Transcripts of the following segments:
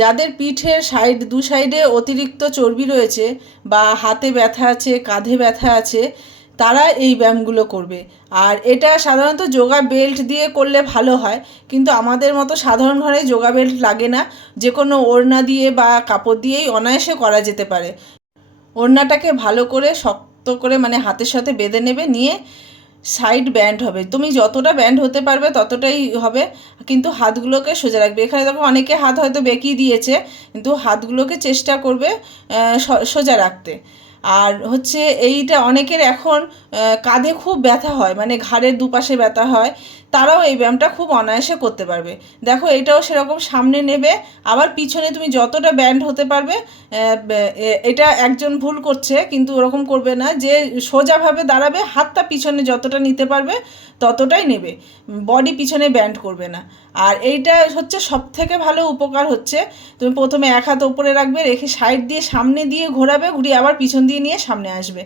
যাদের পিঠের দু সাইডে অতিরিক্ত চর্বি রয়েছে বা হাতে ব্যথা আছে, কাঁধে ব্যথা আছে, তারা এই ব্যায়ামগুলো করবে। আর এটা সাধারণত যোগা বেল্ট দিয়ে করলে ভালো হয়, কিন্তু আমাদের মতো সাধারণ ঘরে যোগা বেল্ট লাগে না, যে কোনো ওড়না দিয়ে বা কাপড় দিয়েই অনায়াসে করা যেতে পারে। ওড়নাটাকে ভালো করে শক্ত করে মানে হাতের সাথে বেঁধে নেবে, নিয়ে সাইড ব্যান্ড হবে, তুমি যতটা ব্যান্ড হতে পারবে ততটাই হবে, কিন্তু হাতগুলোকে সোজা রাখবে। এখানে দেখো অনেকে হাত হয়তো বেঁকিয়ে দিয়েছে, কিন্তু হাতগুলোকে চেষ্টা করবে সোজা রাখতে। আর হচ্ছে এইটা অনেকের এখন কাঁধে খুব ব্যথা হয়, মানে ঘাড়ের দুপাশে ব্যথা হয়, তারাও এই ব্যায়ামটা খুব অনায়াসে করতে পারবে। দেখো এটাও সেরকম সামনে নেবে, আবার পিছনে তুমি যতটা ব্যান্ড হতে পারবে। এটা একজন ভুল করছে, কিন্তু ওরকম করবে না, যে সোজাভাবে দাঁড়াবে, হাতটা পিছনে যতটা নিতে পারবে ততটাই নেবে, বডি পিছনে ব্যান্ড করবে না। আর এইটা হচ্ছে সব থেকে ভালো উপকার হচ্ছে, তুমি প্রথমে এক হাত ওপরে রাখবে, রেখে সাইড দিয়ে সামনে দিয়ে ঘোরাবে, ঘুরিয়ে আবার পিছন দিয়ে নিয়ে সামনে আসবে।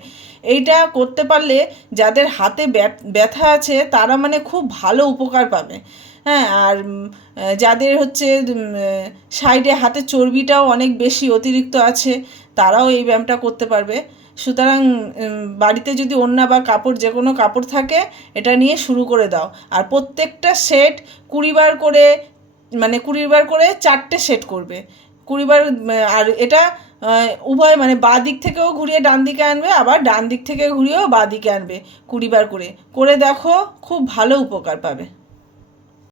এইটা করতে পারলে যাদের হাতে ব্যথা আছে তারা মানে খুব ভালো উপকার পাবে। হ্যাঁ, আর যাদের হচ্ছে সাইডে হাতে চর্বিটাও অনেক বেশি অতিরিক্ত আছে, তারাও এই ব্যায়ামটা করতে পারবে। সুতরাং বাড়িতে যদি ওড়না বা কাপড়, যে কোনো কাপড় থাকে, এটা নিয়ে শুরু করে দাও। আর প্রত্যেকটা সেট 20 বার করে, মানে 20 বার করে 4টে সেট করবে, 20 বার। আর এটা উভয় মানে বাঁ দিক থেকেও ঘুরিয়ে ডান দিকে আনবে, আবার ডান দিক থেকে ঘুরিয়েও বাঁ দিকে আনবে, 20 বার করে করে দেখো, খুব ভালো উপকার পাবে।